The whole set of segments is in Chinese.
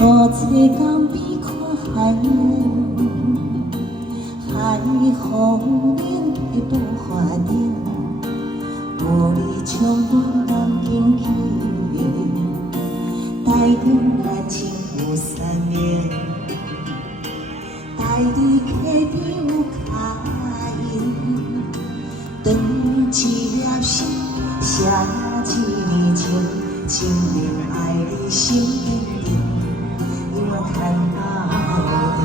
我坐江边看海面，海风冷的步花顶，无你将阮南京去，台中恋情有3年，台里溪边有脚印，长一粒心，写一年情，证明爱你心坚定。永远看到底，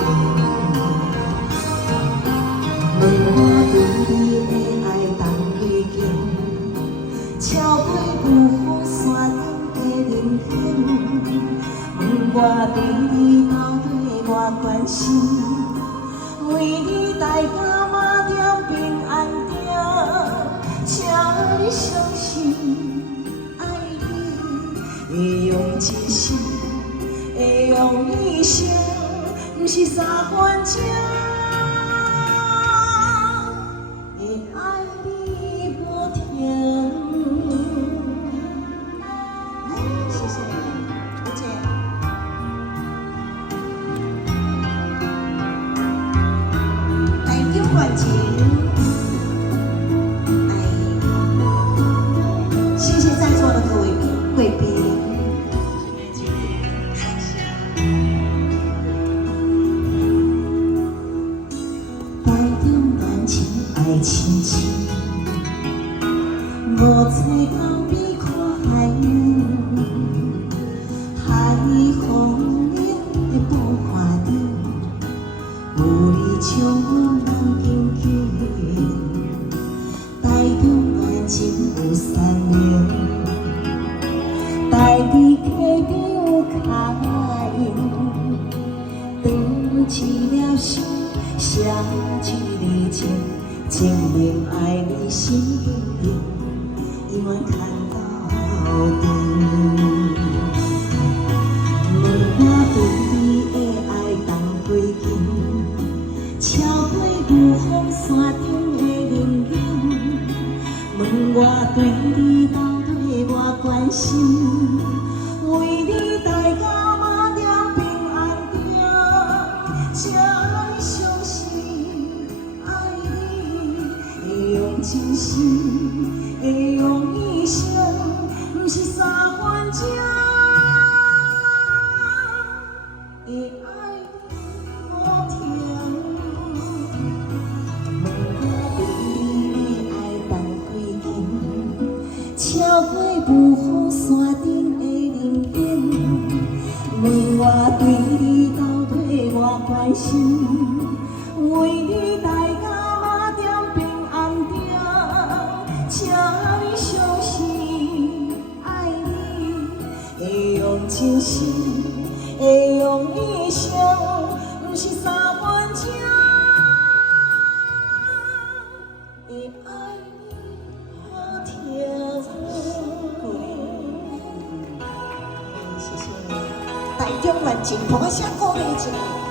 问我对你的爱重几斤？超过雾峰山顶的灵显，问我对你到底我关心，为你大家马点平安定，请你相信，爱你会用真心。会用一生，不是三分情，会爱你无停。谢谢，吴姐。台中恋情，谢谢在座的各位贵宾。爱亲亲，无坐江边看海面，海风冷的步花顶，有你将阮南京去，台中恋情有3年，台里溪边有脚印，长一粒心，写一年情。证明爱你心坚定，永远看到底。问我对你的爱重几斤？超过雾峰山顶的灵验。问我对你到底我关心，为你大家马点平安定，请你相信。真心会用一生，不是三分情，会爱你无停。问我对你的爱重几斤？超过雾峰山顶的灵验。问我对你到底我关心，为你大家。请你相信，爱你会用真心，会用一生，不是三分情，会爱你无停。谢谢，台中恋情，同我写歌名一下。